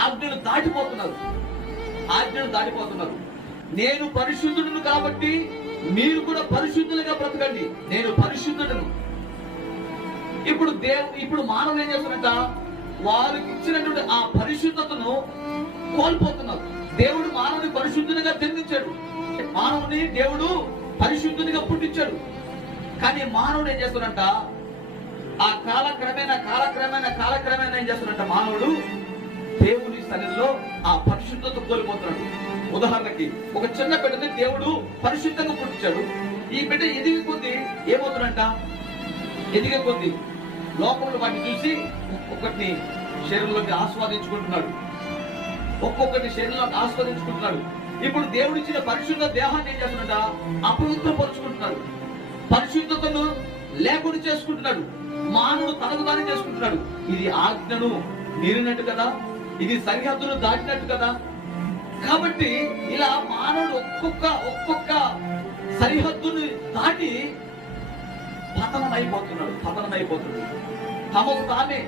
ఆజ్ఞను దాటిపోతున్నారు. ఆజ్ఞను దాటిపోతున్నారు. నేను పరిశుద్ధుడును కాబట్టి మీరు కూడా పరిశుద్ధులుగా బ్రతకండి. నేను పరిశుద్ధుడును. ఇప్పుడు మానవులు ఏం చేస్తారంట, వారికి ఇచ్చినటువంటి ఆ పరిశుద్ధతను కోల్పోతున్నారు. దేవుడు మానవుని పరిశుద్ధునిగా జన్మించాడు. మానవుని దేవుడు పరిశుద్ధునిగా పుట్టించాడు. కానీ మానవుడు ఏం చేస్తాడంట, ఆ కాలక్రమేణా ఏం చేస్తాడంట, మానవుడు దేవుని సన్నిధిలో ఆ పరిశుద్ధత కోల్పోతున్నాడు. ఉదాహరణకి ఒక చిన్న బిడ్డని దేవుడు పరిశుద్ధంగా పుట్టించాడు. ఈ బిడ్డ ఎదిగే కొద్దీ ఏమవుతుందంట, ఎదిగే కొద్దీ లోకంలో వాటిని చూసి ఒక్కొక్కటిని శరీరంలోకి ఆస్వాదించుకుంటున్నాడు. ఇప్పుడు దేవుడిచ్చిన పరిశుద్ధ దేహాన్ని ఏం చేస్తున్నాడ, అపవిత్రపరుచుకుంటున్నాడు. పరిశుద్ధతను లేకుండా చేసుకుంటున్నాడు. మానవుడు తనకు తానే చేసుకుంటున్నాడు. ఇది ఆజ్ఞను మీరినట్టు కదా, ఇది సరిహద్దును దాటినట్టు కదా. కాబట్టి ఇలా మానవుడు ఒక్కొక్క సరిహద్దుని దాటి పతనమైపోతున్నాడు. తమకు తామే